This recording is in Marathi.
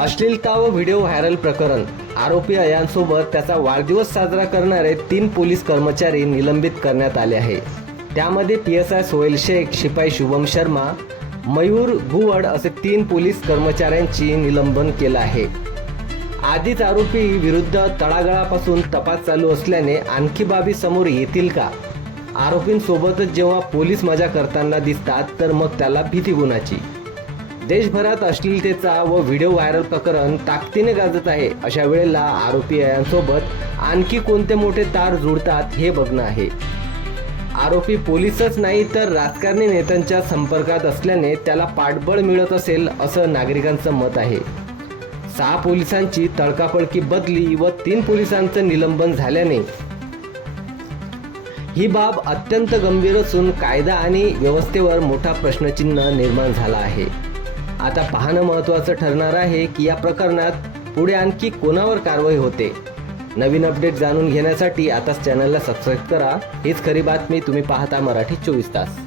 अश्लीलता व व्हिडिओ व्हायरल प्रकरण. आरोपी अयानसोबत त्याचा वाढदिवस साजरा करणारे 3 पोलीस कर्मचारी निलंबित करण्यात आले आहे. त्यामध्ये PSI सोहेल शेख, शिपाई शुभम शर्मा, मयूर भुवड असे 3 पोलीस कर्मचाऱ्यांची निलंबन केलं आहे. आधीच आरोपी विरुद्ध तळागाळापासून तपास चालू असल्याने आणखी बाबी समोर येतील का? आरोपींसोबतच जेव्हा पोलीस मजा करताना दिसतात तर मग त्याला भीती गुणाची. देशभरात अश्लीलतेचा व व्हिडिओ व्हायरल प्रकरण ताकदीने गाजत आहे. अशा वेळेला आरोपी यांसोबत आणखी कोणते मोठे तार जुळतात हे बघणं आहे. आरोपी पोलीसच नाही तर राजकारणी नेत्यांच्या संपर्कात असल्याने त्याला पाठबळ मिळत असेल असं नागरिकांचं मत आहे. 6 पोलिसांची तडकाफडकी बदली व 3 पोलिसांचं निलंबन झाल्याने ही बाब अत्यंत गंभीर असून कायदा आणि व्यवस्थेवर मोठा प्रश्नचिन्ह निर्माण झाला आहे. आता पाहणं महत्त्वाचं ठरणार आहे की या प्रकरणात पुढे आणखी कोणावर कारवाई होते. नवीन अपडेट जाणून घेण्यासाठी आताच चॅनलला सबस्क्राईब करा. हीच खरी बातमी. तुम्ही पाहता मराठी 24 तास.